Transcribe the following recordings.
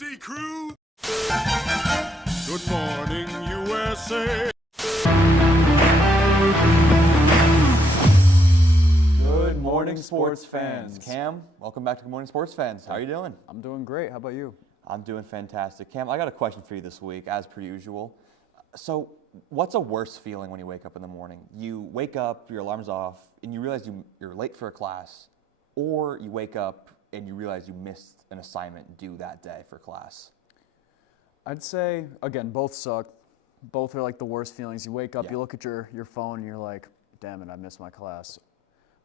Dusty Crew. Good morning, USA. Good morning, sports fans. Cam, welcome back to Good Morning Sports Fans. How are you doing? I'm doing great. How about you? I'm doing fantastic. Cam, I got a question for you this week, as per usual. So, what's a worse feeling when you wake up in the morning? You wake up, your alarm's off, and you realize you're late for a class, or you wake up and you realize you missed an assignment due that day for class? I'd say, again, both suck. Both are like the worst feelings. You wake up, Yeah. you look at your phone, and you're like, damn it, I missed my class.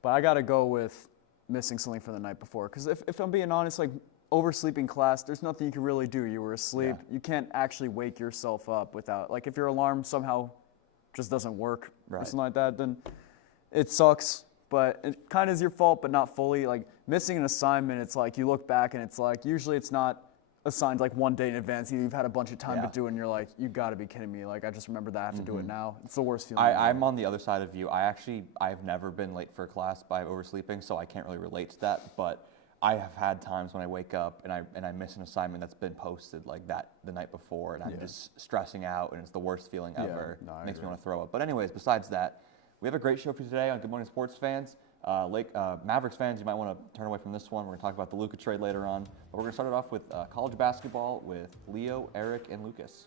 But I got to go with missing something from the night before. Because if I'm being honest, like oversleeping class, there's nothing you can really do. You were asleep. Yeah. You can't actually wake yourself up without, like if your alarm somehow just doesn't work or something like that, then it sucks. But it kind of is your fault, but not fully. Like missing an assignment, it's like you look back and it's like, usually it's not assigned like one day in advance. You've had a bunch of time to do it and you're like, you got to be kidding me. Like I just remembered that I have to do it now. It's the worst feeling. I'm on the other side of you. I've never been late for a class by oversleeping, so I can't really relate to that. But I have had times when I wake up and I miss an assignment that's been posted like that the night before, and I'm just stressing out, and it's the worst feeling ever. No, I Makes me agree. want to throw up. But anyways, besides that, we have a great show for you today on Good Morning Sports Fans. Mavericks fans, you might want to turn away from this one. We're going to talk about the Luka trade later on. But we're going to start it off with college basketball with Leo, Eric, and Lucas.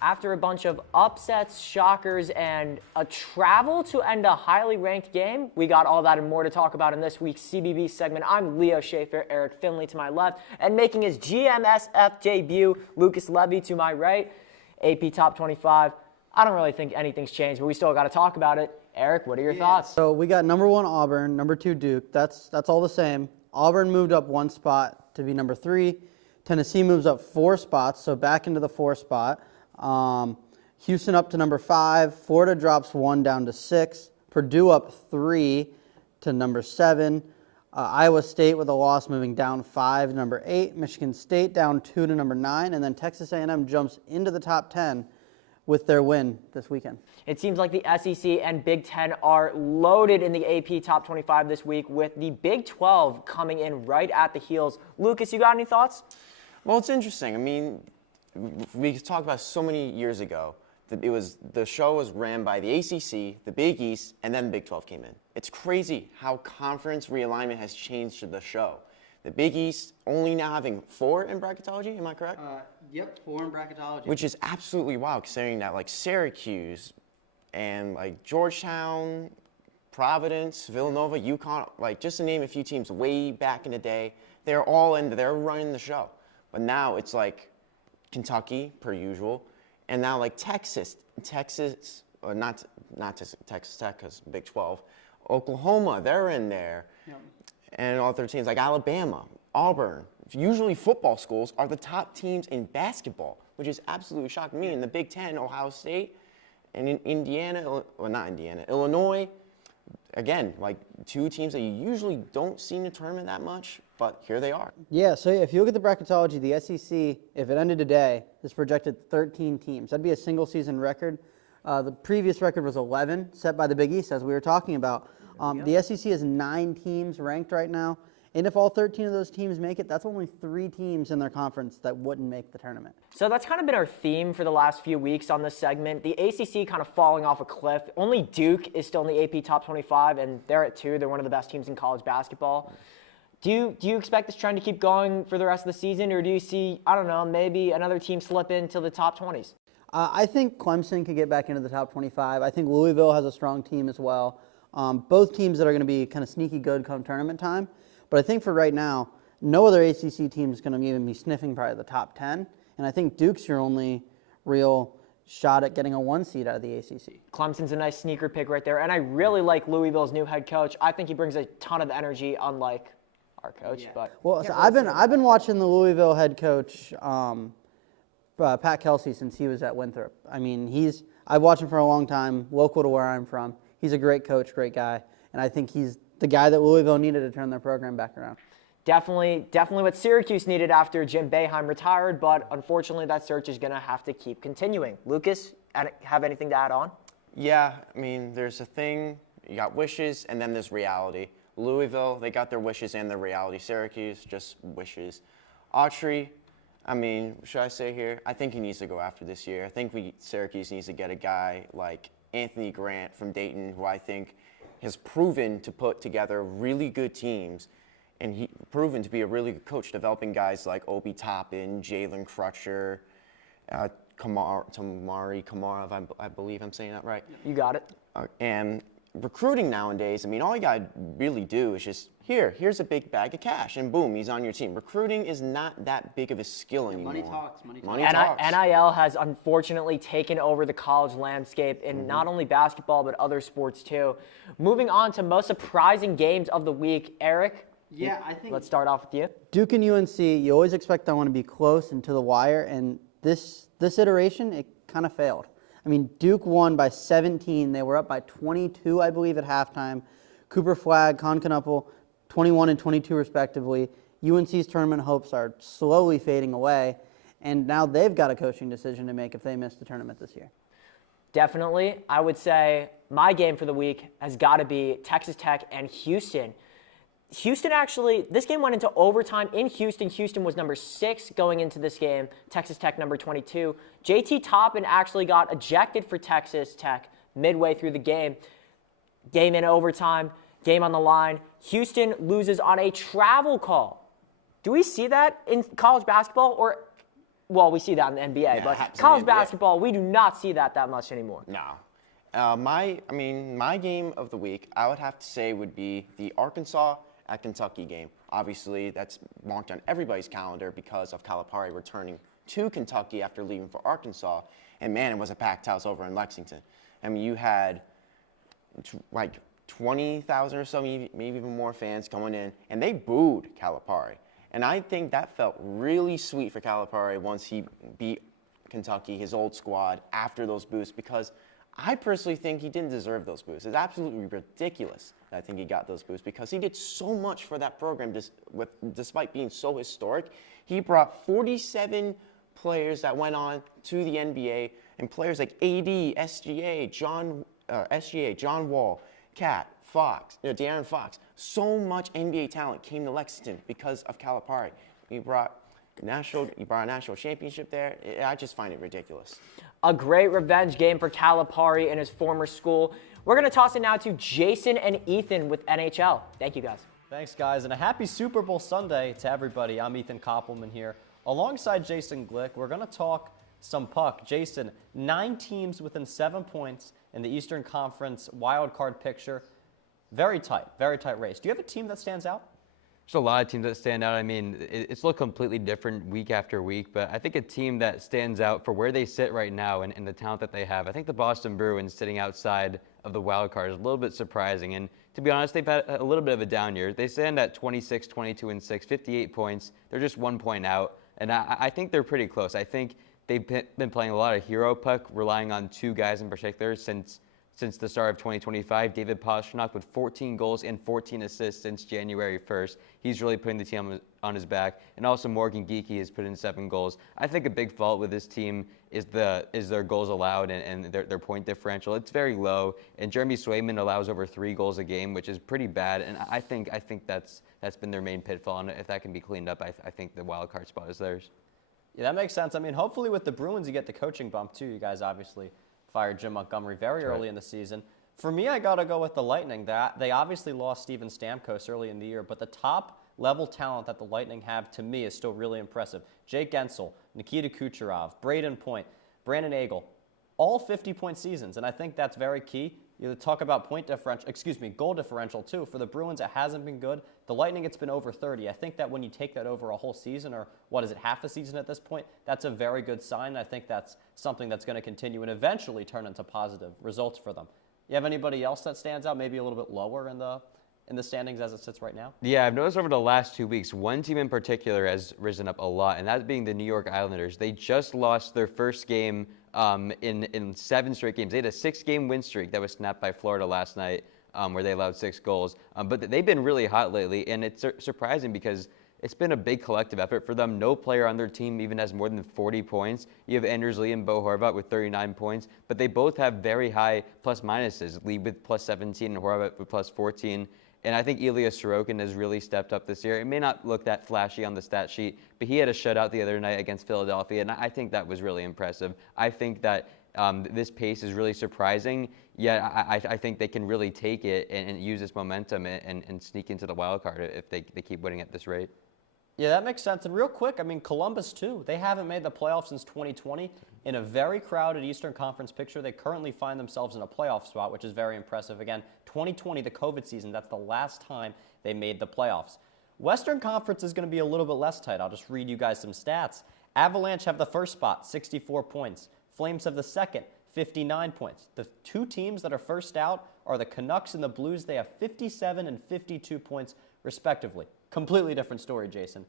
After a bunch of upsets, shockers, and a travel to end a highly ranked game, we got all that and more to talk about in this week's CBB segment. I'm Leo Schaefer, Eric Finley to my left, and making his GMSF debut, Lucas Levy to my right. AP Top 25. I don't really think anything's changed, but we still got to talk about it. Eric, what are your thoughts? So we got number 1 Auburn, number 2 Duke. That's all the same. Auburn moved up 1 spot to be number 3. Tennessee moves up 4 spots, so back into the 4 spot. Houston up to number 5. Florida drops 1 down to 6. Purdue up 3 to number 7. Iowa State with a loss moving down 5 to number 8. Michigan State down 2 to number 9. And then Texas A&M jumps into the top 10 with their win this weekend. It seems like the SEC and Big Ten are loaded in the AP Top 25 this week, with the Big 12 coming in right at the heels. Lucas, you got any thoughts? Well, it's interesting. I mean, we talked about so many years ago that the show was ran by the ACC, the Big East, and then the Big 12 came in. It's crazy how conference realignment has changed the show. The Big East only now having 4 in bracketology, am I correct? Yep, 4 in bracketology. Which is absolutely wild, considering that like Syracuse and like Georgetown, Providence, Villanova, UConn, like just to name a few teams way back in the day, they're running the show. But now it's like Kentucky, per usual, and now like Texas, or not Texas Tech, because Big 12, Oklahoma, they're in there. Yep. And all 13 teams like Alabama, Auburn, usually football schools are the top teams in basketball, which is absolutely shocking me. In the Big Ten, Ohio State, and in Illinois, again, like 2 teams that you usually don't see in the tournament that much, but here they are. Yeah, so if you look at the bracketology, the SEC, if it ended today, is projected 13 teams. That'd be a single season record. The previous record was 11, set by the Big East, as we were talking about. The SEC has 9 teams ranked right now, and if all 13 of those teams make it, that's only 3 teams in their conference that wouldn't make the tournament. So that's kind of been our theme for the last few weeks on this segment. The ACC kind of falling off a cliff. Only Duke is still in the AP Top 25, and they're at 2. They're one of the best teams in college basketball. Do you expect this trend to keep going for the rest of the season, or do you see, I don't know, maybe another team slip into the top 20s? I think Clemson could get back into the top 25. I think Louisville has a strong team as well. Both teams that are going to be kind of sneaky good come tournament time. But I think for right now, no other ACC team is going to even be sniffing probably the top 10. And I think Duke's your only real shot at getting a 1 seed out of the ACC. Clemson's a nice sneaker pick right there. And I really like Louisville's new head coach. I think he brings a ton of energy, unlike our coach. Yeah. But well, so I've been watching the Louisville head coach, Pat Kelsey, since he was at Winthrop. I mean, I've watched him for a long time, local to where I'm from. He's a great coach, great guy. And I think he's the guy that Louisville needed to turn their program back around. Definitely what Syracuse needed after Jim Boeheim retired, but unfortunately that search is going to have to keep continuing. Lucas, have anything to add on? Yeah, I mean, there's a thing, you got wishes, and then there's reality. Louisville, they got their wishes and their reality. Syracuse, just wishes. Autry, I mean, should I say here? I think he needs to go after this year. I think Syracuse needs to get a guy like Anthony Grant from Dayton, who I think has proven to put together really good teams, and he proven to be a really good coach, developing guys like Obi Toppin, Jalen Crutcher, Tamari Kamara, I believe I'm saying that right. You got it. And recruiting nowadays, I mean, all you got to really do is just, here's a big bag of cash, and boom, he's on your team. Recruiting is not that big of a skill anymore. Money talks. Money talks. NIL has unfortunately taken over the college landscape in not only basketball, but other sports too. Moving on to most surprising games of the week. Eric? Yeah, I think. Let's start off with you. Duke and UNC, you always expect that one to be close and to the wire, and this iteration, it kind of failed. I mean, Duke won by 17. They were up by 22, I believe, at halftime. Cooper Flagg, Con Knuppel, 21 and 22 respectively. UNC's tournament hopes are slowly fading away, and now they've got a coaching decision to make if they miss the tournament this year. Definitely. I would say my game for the week has got to be Texas Tech and Houston. Houston actually, this game went into overtime in Houston. Houston was number 6 going into this game. Texas Tech number 22. JT Toppin actually got ejected for Texas Tech midway through the game. Game in overtime, game on the line. Houston loses on a travel call. Do we see that in college basketball? Well, we see that in the NBA, Yeah, but college basketball, we do not see that much anymore. No. My game of the week, I would have to say, would be the Arkansas at Kentucky game. Obviously, that's marked on everybody's calendar because of Calipari returning to Kentucky after leaving for Arkansas. And man, it was a packed house over in Lexington. I mean, you had like 20,000 or so, maybe even more fans going in, and they booed Calipari. And I think that felt really sweet for Calipari once he beat Kentucky, his old squad, after those boos, because I personally think he didn't deserve those boos. It's absolutely ridiculous that I think he got those boos because he did so much for that program despite being so historic. He brought 47 players that went on to the NBA, and players like AD, SGA, John Wall, Cat, Fox, De'Aaron Fox. So much NBA talent came to Lexington because of Calipari. He brought a national championship there. I just find it ridiculous. A great revenge game for Calipari and his former school. We're going to toss it now to Jason and Ethan with NHL. Thank you, guys. Thanks, guys, and a happy Super Bowl Sunday to everybody. I'm Ethan Koppelman here. Alongside Jason Glick, we're going to talk some puck. Jason, 9 teams within 7 points in the Eastern Conference wildcard picture. Very tight race. Do you have a team that stands out? There's a lot of teams that stand out. I mean, it's looked completely different week after week, but I think a team that stands out for where they sit right now and the talent that they have, I think the Boston Bruins sitting outside of the wild card is a little bit surprising. And to be honest, they've had a little bit of a down year. They stand at 26, 22, and 6, 58 points. They're just 1 point out, and I think they're pretty close. I think they've been playing a lot of hero puck, relying on 2 guys in particular since the start of 2025. David Pastrnak with 14 goals and 14 assists since January 1st. He's really putting the team on his back. And also Morgan Geekie has put in 7 goals. I think a big fault with this team is their goals allowed and their point differential. It's very low. And Jeremy Swayman allows over 3 goals a game, which is pretty bad. And I think that's been their main pitfall. And if that can be cleaned up, I think the wild card spot is theirs. Yeah, that makes sense. I mean, hopefully with the Bruins, you get the coaching bump too. You guys obviously fired Jim Montgomery very early in the season. For me, I got to go with the Lightning. They obviously lost Steven Stamkos early in the year, but the top-level talent that the Lightning have, to me, is still really impressive. Jake Gensel, Nikita Kucherov, Braden Point, Brandon Agel, all 50-point seasons, and I think that's very key. You talk about goal differential, too. For the Bruins, it hasn't been good. The Lightning, it's been over 30. I think that when you take that over a whole season, or what is it, half a season at this point, that's a very good sign. I think that's something that's going to continue and eventually turn into positive results for them. You have anybody else that stands out, maybe a little bit lower in the standings as it sits right now? Yeah, I've noticed over the last 2 weeks, one team in particular has risen up a lot, and that being the New York Islanders. They just lost their first game in 7 straight games. They had a 6-game win streak that was snapped by Florida last night, where they allowed 6 goals. But they've been really hot lately, and it's surprising because it's been a big collective effort for them. No player on their team even has more than 40 points. You have Anders Lee and Bo Horvat with 39 points, but they both have very high plus minuses. Lee with plus 17 and Horvat with plus 14. And I think Ilya Sorokin has really stepped up this year. It may not look that flashy on the stat sheet, but he had a shutout the other night against Philadelphia, and I think that was really impressive. I think that this pace is really surprising, yet I think they can really take it and use this momentum and sneak into the wild card if they keep winning at this rate. Yeah, that makes sense. And real quick, I mean, Columbus, too. They haven't made the playoffs since 2020. In a very crowded Eastern Conference picture, they currently find themselves in a playoff spot, which is very impressive. Again, 2020, the COVID season, that's the last time they made the playoffs. Western Conference is going to be a little bit less tight. I'll just read you guys some stats. Avalanche have the first spot, 64 points. Flames have the second, 59 points. The two teams that are first out are the Canucks and the Blues. They have 57 and 52 points, respectively. Completely different story, Jason.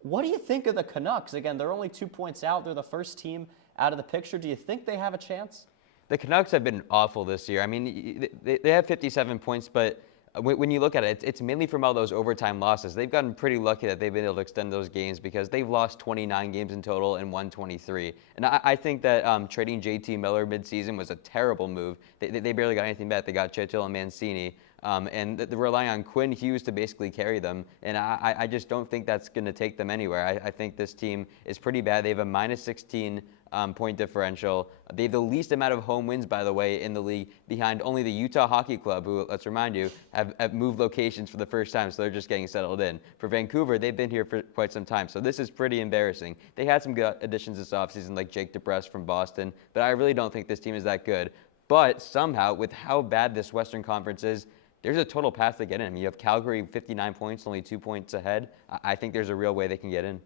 What do you think of the Canucks? Again, they're only 2 points out. They're the first team out of the picture. Do you think they have a chance? The Canucks have been awful this year. I mean, they have 57 points, but when you look at it, it's mainly from all those overtime losses. They've gotten pretty lucky that they've been able to extend those games because they've lost 29 games in total and won 23. And I think that trading JT Miller midseason was a terrible move. They barely got anything back. They got Chetil and Mancini. And they're relying on Quinn Hughes to basically carry them. And I just don't think that's going to take them anywhere. I think this team is pretty bad. They have a minus 16 point differential. They have the least amount of home wins, by the way, in the league, behind only the Utah Hockey Club, who, let's remind you, have moved locations for the first time, so they're just getting settled in. For Vancouver, they've been here for quite some time, so this is pretty embarrassing. They had some good additions this offseason, like Jake DeBrusk from Boston, but I really don't think this team is that good. But somehow, with how bad this Western Conference is, there's a total path to get in. I mean, you have Calgary 59 points, only 2 points ahead. I think there's a real way they can get in.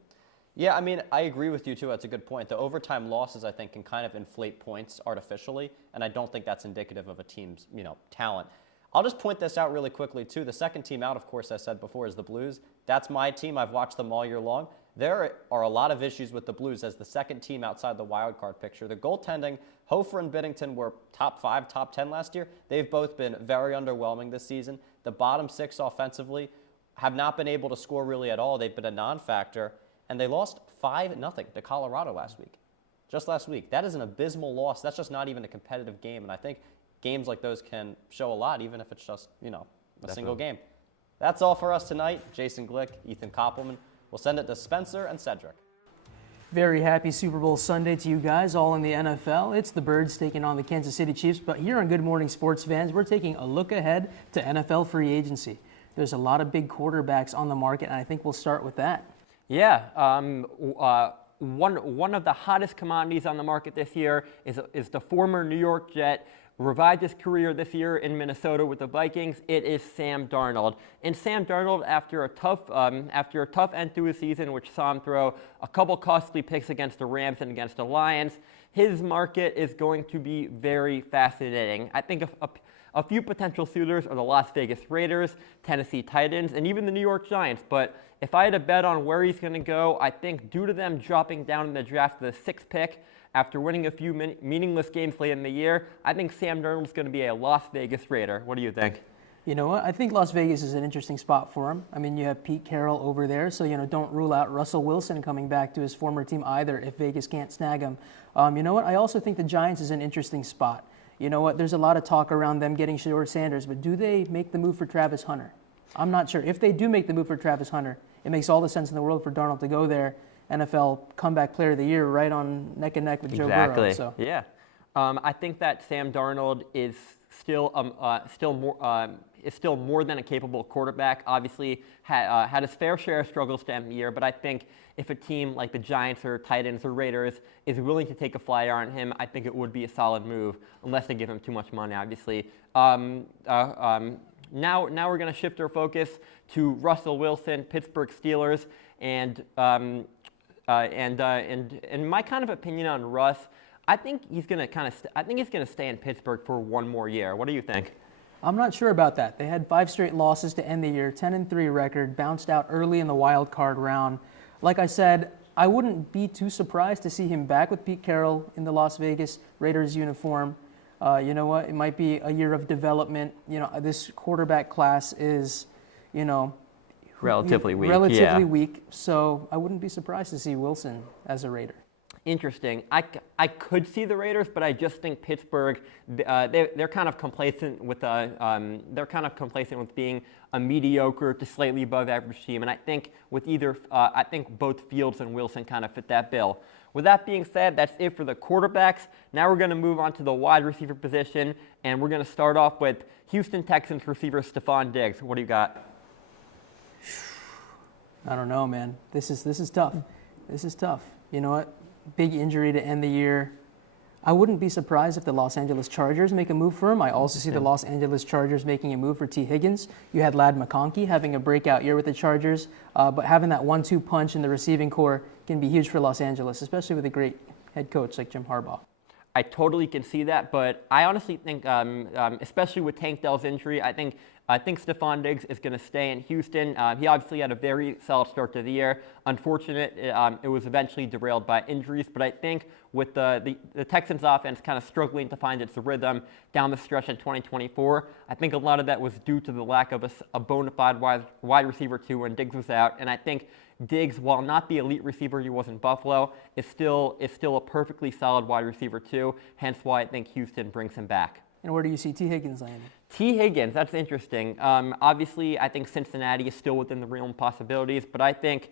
Yeah, I mean, I agree with you, too. That's a good point. The overtime losses, I think, can kind of inflate points artificially, and I don't think that's indicative of a team's, talent. I'll just point this out really quickly, too. The second team out, of course, I said before, is the Blues. That's my team. I've watched them all year long. There are a lot of issues with the Blues as the second team outside the wild card picture. The goaltending, Hofer and Binnington were top 5, top 10 last year. They've both been very underwhelming this season. The bottom 6 offensively have not been able to score really at all. They've been a non-factor, and they lost 5-0 to Colorado last week. Just last week. That is an abysmal loss. That's just not even a competitive game, and I think games like those can show a lot, even if it's just, a single game. That's all for us tonight. Jason Glick, Ethan Koppelman. We'll send it to Spencer and Cedric. Very happy Super Bowl Sunday to you guys, all in the NFL. It's the Birds taking on the Kansas City Chiefs, but here on Good Morning Sports Fans, we're taking a look ahead to NFL free agency. There's a lot of big quarterbacks on the market, and I think we'll start with that. Yeah, one of the hottest commodities on the market this year is the former New York Jet. Revived his career this year in Minnesota with the Vikings. It is Sam Darnold. And Sam Darnold, after a tough end to his season, which saw him throw a couple costly picks against the Rams and against the Lions, his market is going to be very fascinating. I think a few potential suitors are the Las Vegas Raiders, Tennessee Titans, and even the New York Giants. But if I had to bet on where he's going to go, I think due to them dropping down in the draft to the 6th pick, after winning a few meaningless games late in the year, I think Sam Darnold's going to be a Las Vegas Raider. What do you think? You know what? I think Las Vegas is an interesting spot for him. I mean, you have Pete Carroll over there, so, don't rule out Russell Wilson coming back to his former team either if Vegas can't snag him. You know what? I also think the Giants is an interesting spot. You know what? There's a lot of talk around them getting Shedeur Sanders, but do they make the move for Travis Hunter? I'm not sure. If they do make the move for Travis Hunter, it makes all the sense in the world for Darnold to go there. NFL Comeback Player of the Year, right on neck and neck with Joe Burrow. So. Yeah, I think that Sam Darnold is still more than a capable quarterback. Obviously, had his fair share of struggles to end the year, but I think if a team like the Giants or Titans or Raiders is willing to take a flyer on him, I think it would be a solid move, unless they give him too much money, obviously. Now we're going to shift our focus to Russell Wilson, Pittsburgh Steelers, and my kind of opinion on Russ, I think he's going to stay in Pittsburgh for one more year. What do you think? I'm not sure about that. They had 5 straight losses to end the year, 10-3 record, bounced out early in the wild card round. Like I said, I wouldn't be too surprised to see him back with Pete Carroll in the Las Vegas Raiders uniform. You know what? It might be a year of development. This quarterback class is, relatively weak. Relatively weak. So I wouldn't be surprised to see Wilson as a Raider. Interesting. I could see the Raiders, but I just think Pittsburgh they're kind of complacent with being a mediocre to slightly above average team, and I think I think both Fields and Wilson kind of fit that bill. With that being said, that's it for the quarterbacks. Now we're going to move on to the wide receiver position, and we're going to start off with Houston Texans receiver Stephon Diggs. What do you got? I don't know, man. This is tough. This is tough. You know what? Big injury to end the year. I wouldn't be surprised if the Los Angeles Chargers make a move for him. I also see the Los Angeles Chargers making a move for T. Higgins. You had Ladd McConkey having a breakout year with the Chargers, but having that 1-2 punch in the receiving core can be huge for Los Angeles, especially with a great head coach like Jim Harbaugh. I totally can see that, but I honestly think, especially with Tank Dell's injury, I think Stephon Diggs is going to stay in Houston. He obviously had a very solid start to the year. Unfortunate, it was eventually derailed by injuries, but I think with the Texans offense kind of struggling to find its rhythm down the stretch in 2024, I think a lot of that was due to the lack of a bona fide wide receiver two when Diggs was out, and I think Diggs, while not the elite receiver he was in Buffalo, is still a perfectly solid wide receiver too, hence why I think Houston brings him back. And where do you see T. Higgins landing? T. Higgins, that's interesting. Obviously, I think Cincinnati is still within the realm of possibilities, but I think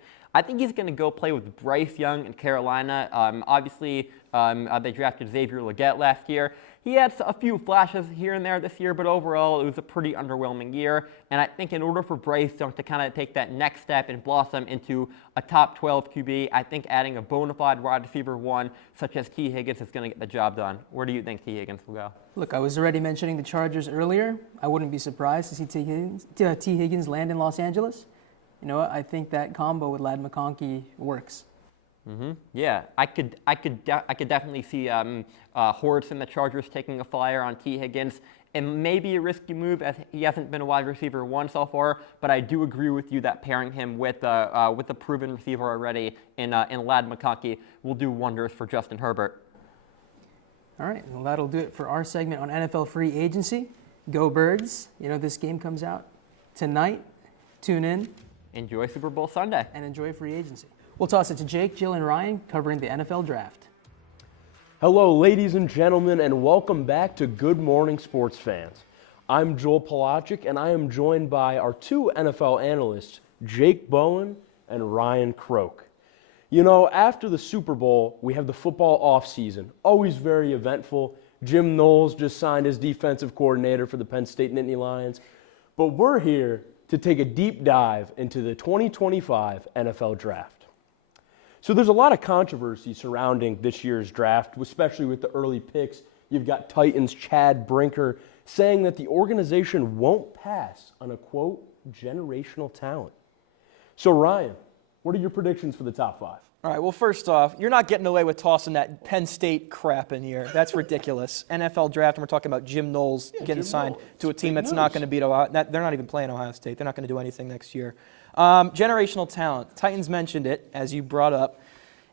he's going to go play with Bryce Young in Carolina. Obviously, they drafted Xavier Legette last year. He had a few flashes here and there this year, but overall, it was a pretty underwhelming year. And I think in order for Bryce Young to kind of take that next step and blossom into a top 12 QB, I think adding a bona fide wide receiver one, such as T. Higgins, is going to get the job done. Where do you think T. Higgins will go? Look, I was already mentioning the Chargers earlier. I wouldn't be surprised to see T. Higgins land in Los Angeles. You know what? I think that combo with Ladd McConkey works. Mm-hmm. Yeah, I could definitely see Hortz and the Chargers taking a flyer on T. Higgins. It may be a risky move as he hasn't been a wide receiver one so far, but I do agree with you that pairing him with a proven receiver already in Ladd McConkey will do wonders for Justin Herbert. All right, well, that'll do it for our segment on NFL free agency. Go Birds. You know, this game comes out tonight. Tune in. Enjoy Super Bowl Sunday. And enjoy free agency. We'll toss it to Jake, Jill, and Ryan covering the NFL Draft. Hello, ladies and gentlemen, and welcome back to Good Morning Sports Fans. I'm Joel Palacic, and I am joined by our two NFL analysts, Jake Bowen and Ryan Croak. You know, after the Super Bowl, we have the football offseason, always very eventful. Jim Knowles just signed as defensive coordinator for the Penn State Nittany Lions. But we're here to take a deep dive into the 2025 NFL Draft. So there's a lot of controversy surrounding this year's draft, especially with the early picks. You've got Titans' Chad Brinker saying that the organization won't pass on a, quote, generational talent. So Ryan, what are your predictions for the top five? All right, well, first off, you're not getting away with tossing that Penn State crap in here. That's ridiculous. NFL draft, and we're talking about Jim Knowles getting signed to a team that's not going to beat Ohio. They're not even playing Ohio State. They're not going to do anything next year. Generational talent. Titans mentioned it, as you brought up.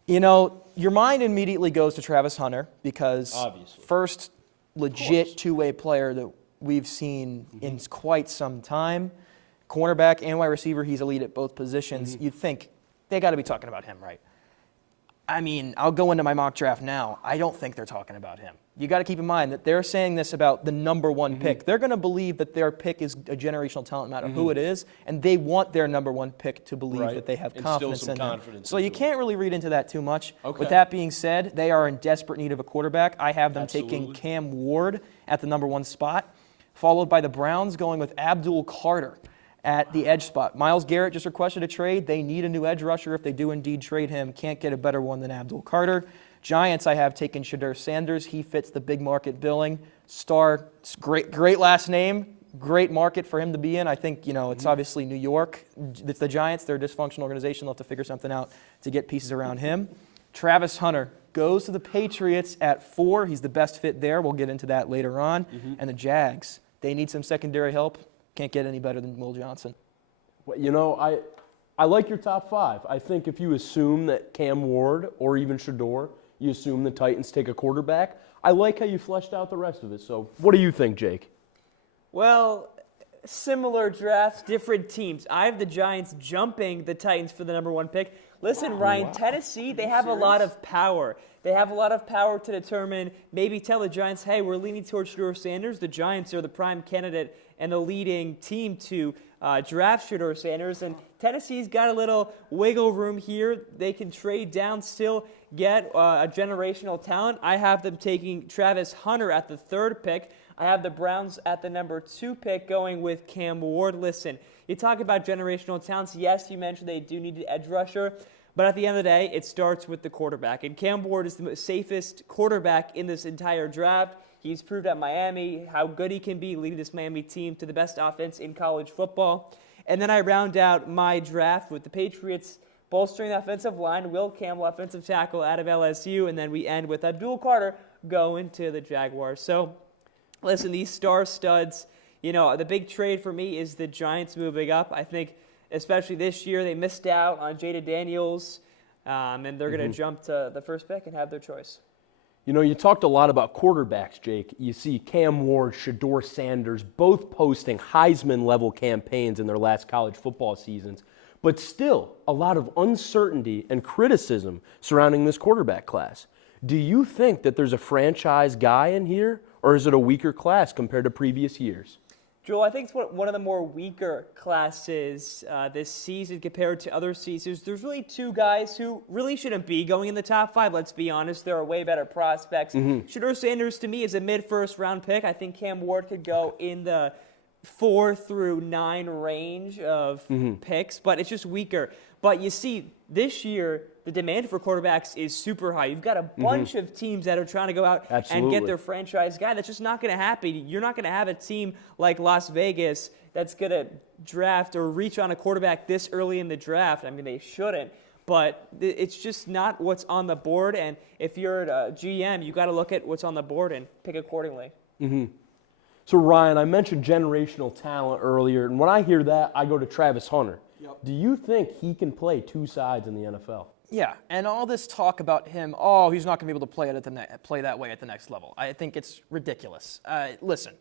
You know, your mind immediately goes to Travis Hunter because first legit two-way player that we've seen in quite some time. Cornerback and wide receiver, he's elite at both positions. You'd think they got to be talking about him, right? I mean, I'll go into my mock draft now. I don't think they're talking about him. You got to keep in mind that they're saying this about the number one pick. They're going to believe that their pick is a generational talent, no matter who it is, and they want their number one pick to believe that they have confidence in them. So you can't really read into that too much. With that being said, they are in desperate need of a quarterback. I have them taking Cam Ward at the number one spot, followed by the Browns going with Abdul Carter at the edge spot. Myles Garrett just requested a trade. They need a new edge rusher if they do indeed trade him. Can't get a better one than Abdul Carter. Giants, I have taken Shadur Sanders. He fits the big market billing. Star, great last name, great market for him to be in. I think, you know, it's obviously New York. It's the Giants. They're a dysfunctional organization. They'll have to figure something out to get pieces around him. Travis Hunter goes to the Patriots at 4. He's the best fit there. We'll get into that later on. And the Jags, they need some secondary help. Can't get any better than Will Johnson. Well, you know, I like your top five. I think if you assume that Cam Ward or even Shador, you assume the Titans take a quarterback. I like how you fleshed out the rest of it. So what do you think, Jake? Well, similar drafts, different teams. I have the Giants jumping the Titans for the number one pick. Listen, Ryan, Tennessee, they have a lot of power. They have a lot of power to determine, maybe tell the Giants, hey, we're leaning towards Shedeur Sanders. The Giants are the prime candidate and the leading team to draft Shedeur Sanders. And Tennessee's got a little wiggle room here. They can trade down, still get a generational talent. I have them taking Travis Hunter at the 3rd pick. I have the Browns at the number 2 pick going with Cam Ward. Listen, you talk about generational talents. Yes, you mentioned they do need an edge rusher. But at the end of the day, it starts with the quarterback. And Cam Ward is the safest quarterback in this entire draft. He's proved at Miami how good he can be, leading this Miami team to the best offense in college football. And then I round out my draft with the Patriots bolstering the offensive line, Will Campbell, offensive tackle out of LSU, and then we end with Abdul Carter going to the Jaguars. So, listen, these star studs, the big trade for me is the Giants moving up. I think especially this year, they missed out on Jada Daniels, and they're going to jump to the 1st pick and have their choice. You talked a lot about quarterbacks, Jake. You see Cam Ward, Shedeur Sanders, both posting Heisman-level campaigns in their last college football seasons, but still a lot of uncertainty and criticism surrounding this quarterback class. Do you think that there's a franchise guy in here, or is it a weaker class compared to previous years? Joel, I think it's one of the more weaker classes this season compared to other seasons. There's really 2 guys who really shouldn't be going in the top 5, let's be honest. There are way better prospects. Shedeur Sanders, to me, is a mid-first round pick. I think Cam Ward could go in the 4 through 9 range of picks, but it's just weaker. But you see, this year, the demand for quarterbacks is super high. You've got a bunch of teams that are trying to go out and get their franchise guy. That's just not going to happen. You're not going to have a team like Las Vegas that's going to draft or reach on a quarterback this early in the draft. I mean, they shouldn't. But it's just not what's on the board. And if you're a GM, you got to look at what's on the board and pick accordingly. So, Ryan, I mentioned generational talent earlier, and when I hear that, I go to Travis Hunter. Do you think he can play 2 sides in the NFL? Yeah, and all this talk about him, he's not going to be able to play that way at the next level. I think it's ridiculous. Listen,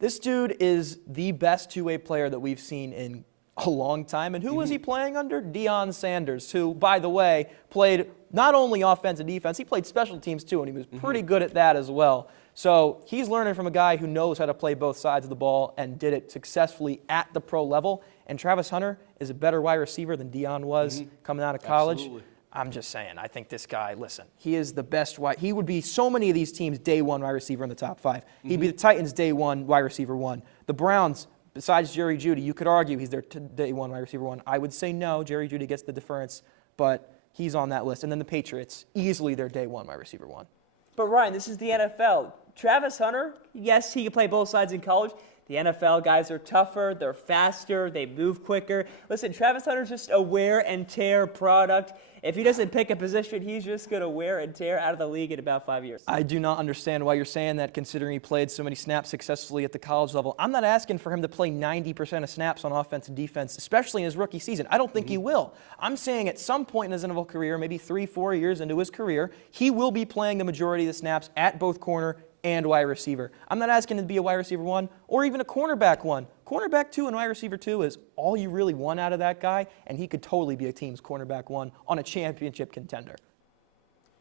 this dude is the best 2-way player that we've seen in a long time. And who was he playing under? Deion Sanders, who, by the way, played not only offense and defense, he played special teams too, and he was pretty good at that as well. So he's learning from a guy who knows how to play both sides of the ball and did it successfully at the pro level. And Travis Hunter is a better wide receiver than Deion was coming out of college. Absolutely. I'm just saying, I think this guy, listen, he is the best wide. He would be so many of these teams' day 1 wide receiver in the top 5. He'd be the Titans' day 1 wide receiver 1. The Browns, besides Jerry Jeudy, you could argue he's their day 1 wide receiver 1. I would say no, Jerry Jeudy gets the deference, but he's on that list. And then the Patriots, easily their day 1 wide receiver 1. But Ryan, this is the NFL. Travis Hunter, yes, he can play both sides in college. The NFL guys are tougher, they're faster, they move quicker. Listen, Travis Hunter's just a wear and tear product. If he doesn't pick a position, he's just going to wear and tear out of the league in about 5 years. I do not understand why you're saying that, considering he played so many snaps successfully at the college level. I'm not asking for him to play 90% of snaps on offense and defense, especially in his rookie season. I don't think he will. I'm saying at some point in his NFL career, maybe 3-4 years into his career, he will be playing the majority of the snaps at both corner and wide receiver. I'm not asking him to be a wide receiver 1 or even a cornerback 1. Cornerback 2 and wide receiver 2 is all you really want out of that guy, and he could totally be a team's cornerback 1 on a championship contender.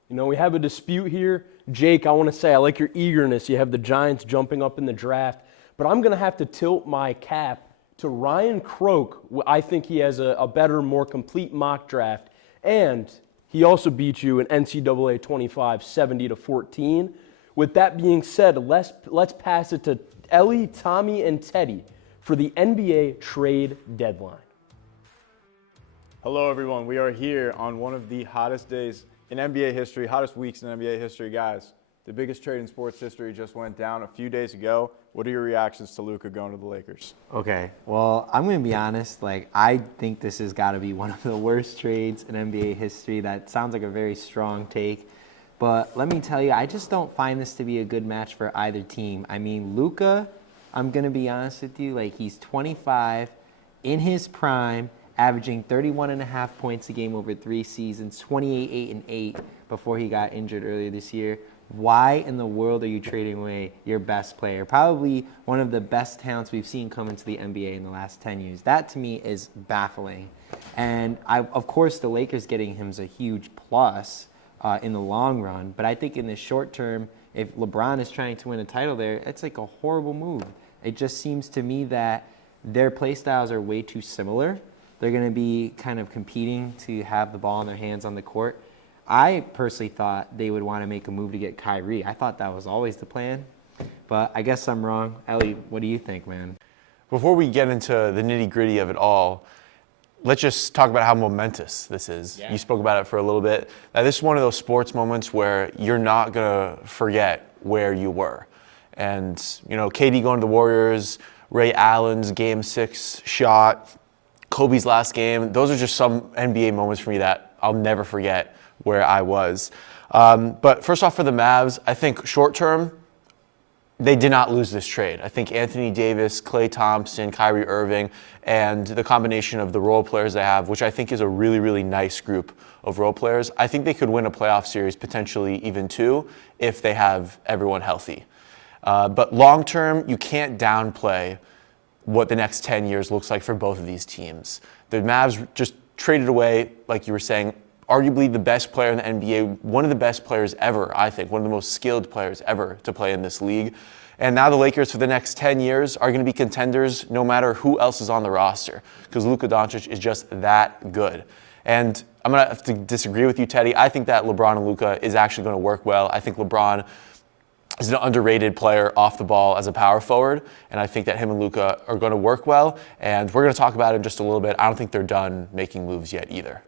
We have a dispute here. Jake, I want to say I like your eagerness. You have the Giants jumping up in the draft, but I'm going to have to tilt my cap to Ryan Croak. I think he has a better, more complete mock draft, and he also beat you in NCAA 25, 70-14. With that being said, let's pass it to Ellie, Tommy, and Teddy for the NBA trade deadline. Hello, everyone. We are here on one of the hottest days in NBA history, hottest weeks in NBA history, guys. The biggest trade in sports history just went down a few days ago. What are your reactions to Luka going to the Lakers? Okay, well, I'm going to be honest. I think this has got to be one of the worst trades in NBA history. That sounds like a very strong take. But let me tell you, I just don't find this to be a good match for either team. I mean, Luka, I'm going to be honest with you, he's 25, in his prime, averaging 31.5 points a game over 3 seasons, 28, 8, and 8 before he got injured earlier this year. Why in the world are you trading away your best player? Probably one of the best talents we've seen come into the NBA in the last 10 years. That, to me, is baffling. And, of course, the Lakers getting him is a huge plus. in the long run. But I think in the short term, if LeBron is trying to win a title there, it's like a horrible move. It just seems to me that their play styles are way too similar. They're going to be kind of competing to have the ball in their hands on the court. I personally thought they would want to make a move to get Kyrie. I thought that was always the plan, but I guess I'm wrong. Ellie, what do you think, man? Before we get into the nitty-gritty of it all, let's just talk about how momentous this is. Yeah. You spoke about it for a little bit. Now, this is one of those sports moments where you're not going to forget where you were. And, KD going to the Warriors, Ray Allen's Game 6 shot, Kobe's last game, those are just some NBA moments for me that I'll never forget where I was. But first off, for the Mavs, I think short term, they did not lose this trade. I think Anthony Davis, Klay Thompson, Kyrie Irving, and the combination of the role players they have, which I think is a really, really nice group of role players, I think they could win a playoff series, potentially even 2, if they have everyone healthy. But long term, you can't downplay what the next 10 years looks like for both of these teams. The Mavs just traded away, like you were saying, arguably the best player in the NBA, one of the best players ever, I think, one of the most skilled players ever to play in this league. And now the Lakers for the next 10 years are going to be contenders no matter who else is on the roster, because Luka Dončić is just that good. And I'm going to have to disagree with you, Teddy. I think that LeBron and Luka is actually going to work well. I think LeBron is an underrated player off the ball as a power forward, and I think that him and Luka are going to work well, and we're going to talk about it in just a little bit. I don't think they're done making moves yet either.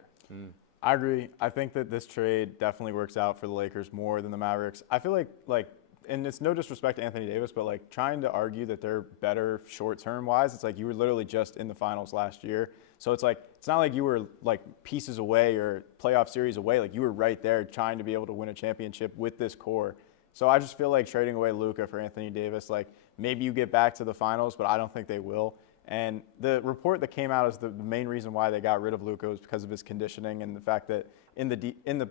I agree. I think that this trade definitely works out for the Lakers more than the Mavericks. I feel like, and it's no disrespect to Anthony Davis, but like trying to argue that they're better short-term wise, it's like you were literally just in the finals last year. So it's like, it's not like you were like pieces away or playoff series away. Like you were right there trying to be able to win a championship with this core. So I just feel like trading away Luka for Anthony Davis, like maybe you get back to the finals, but I don't think they will. And the report that came out is the main reason why they got rid of Luka was because of his conditioning and the fact that in the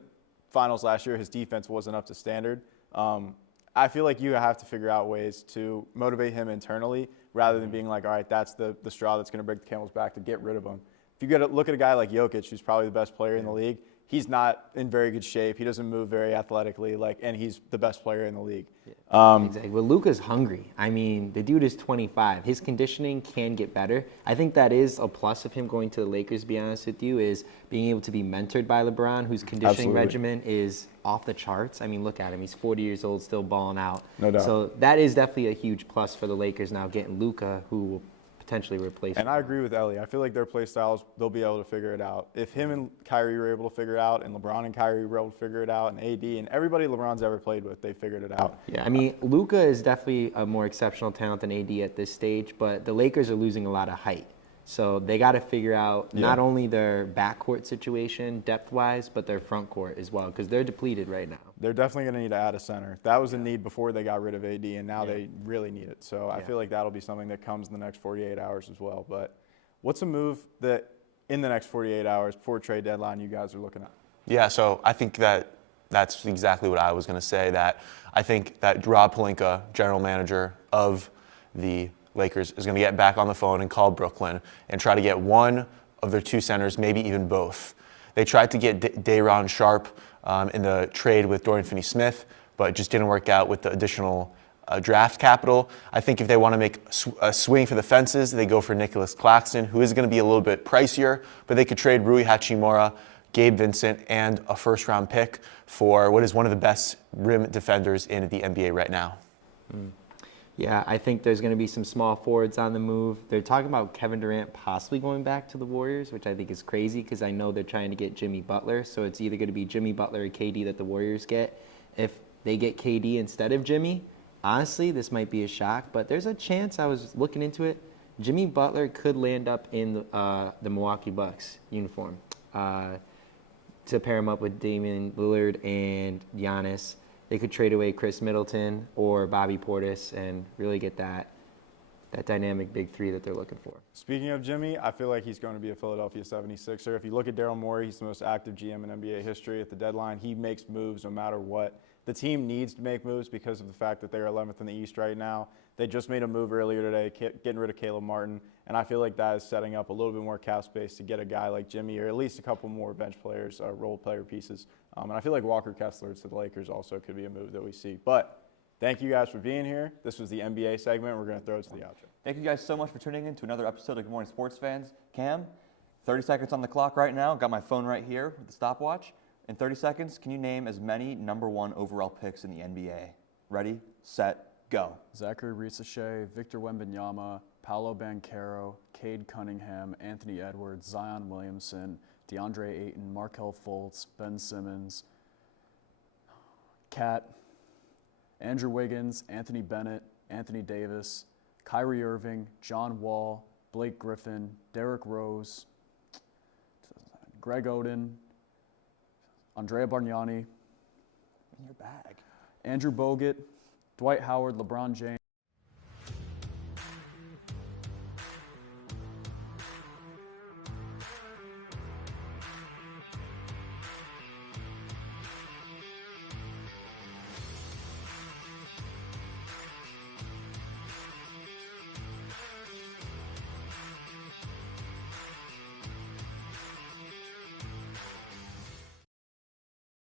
finals last year, his defense wasn't up to standard. I feel like you have to figure out ways to motivate him internally rather than being like, all right, that's the straw that's going to break the camel's back to get rid of him. If you look at a guy like Jokic, who's probably the best player in the league, he's not in very good shape. He doesn't move very athletically, and he's the best player in the league. Exactly. Well, Luka's hungry. I mean, the dude is 25. His conditioning can get better. I think that is a plus of him going to the Lakers, to be honest with you, is being able to be mentored by LeBron, whose conditioning regimen is off the charts. I mean, look at him. He's 40 years old, still balling out. No doubt. So that is definitely a huge plus for the Lakers now, getting Luka, who will potentially replace him. And I agree with Ellie. I feel like their play styles, they'll be able to figure it out. If him and Kyrie were able to figure it out, and LeBron and Kyrie were able to figure it out, and AD and everybody LeBron's ever played with, they figured it out. Yeah, I mean, Luka is definitely a more exceptional talent than AD at this stage, but the Lakers are losing a lot of height. So they got to figure out not only their backcourt situation depth-wise, but their front court as well, because they're depleted right now. They're definitely going to need to add a center. That was a need before they got rid of AD, and now they really need it. So I feel like that'll be something that comes in the next 48 hours as well. But what's a move that in the next 48 hours before trade deadline you guys are looking at? Yeah, so I think that's exactly what I was going to say, that I think that Rob Pelinka, general manager of the Lakers, is going to get back on the phone and call Brooklyn and try to get one of their 2 centers, maybe even both. They tried to get Day'Ron Sharpe in the trade with Dorian Finney-Smith, but it just didn't work out with the additional draft capital. I think if they want to make a swing for the fences, they go for Nicholas Claxton, who is going to be a little bit pricier, but they could trade Rui Hachimura, Gabe Vincent, and a first-round pick for what is one of the best rim defenders in the NBA right now. Yeah, I think there's going to be some small forwards on the move. They're talking about Kevin Durant possibly going back to the Warriors, which I think is crazy because I know they're trying to get Jimmy Butler. So it's either going to be Jimmy Butler or KD that the Warriors get. If they get KD instead of Jimmy, honestly, this might be a shock, but there's a chance. I was looking into it. Jimmy Butler could land up in the Milwaukee Bucks uniform to pair him up with Damian Lillard and Giannis. They could trade away Chris Middleton or Bobby Portis and really get that dynamic big 3 that they're looking for. Speaking of Jimmy, I feel like he's going to be a Philadelphia 76er. If you look at Daryl Morey, he's the most active GM in NBA history. At the deadline, he makes moves no matter what. The team needs to make moves because of the fact that they're 11th in the East right now. They just made a move earlier today, getting rid of Caleb Martin, and I feel like that is setting up a little bit more cap space to get a guy like Jimmy or at least a couple more bench players, role player pieces And I feel like Walker Kessler to the Lakers also could be a move that we see. But thank you guys for being here. This was the NBA segment. We're going to throw it to the outro. Thank you guys so much for tuning in to another episode of Good Morning Sports Fans. Cam, 30 seconds on the clock right now. Got my phone right here with the stopwatch. In 30 seconds, can you name as many #1 overall picks in the NBA? Ready, set, go. Zachary Ricochet, Victor Wembanyama, Paolo Banchero, Cade Cunningham, Anthony Edwards, Zion Williamson, DeAndre Ayton, Markelle Fultz, Ben Simmons, Cat, Andrew Wiggins, Anthony Bennett, Anthony Davis, Kyrie Irving, John Wall, Blake Griffin, Derrick Rose, Greg Oden, Andrea Bargnani, In your bag. Andrew Bogut, Dwight Howard, LeBron James.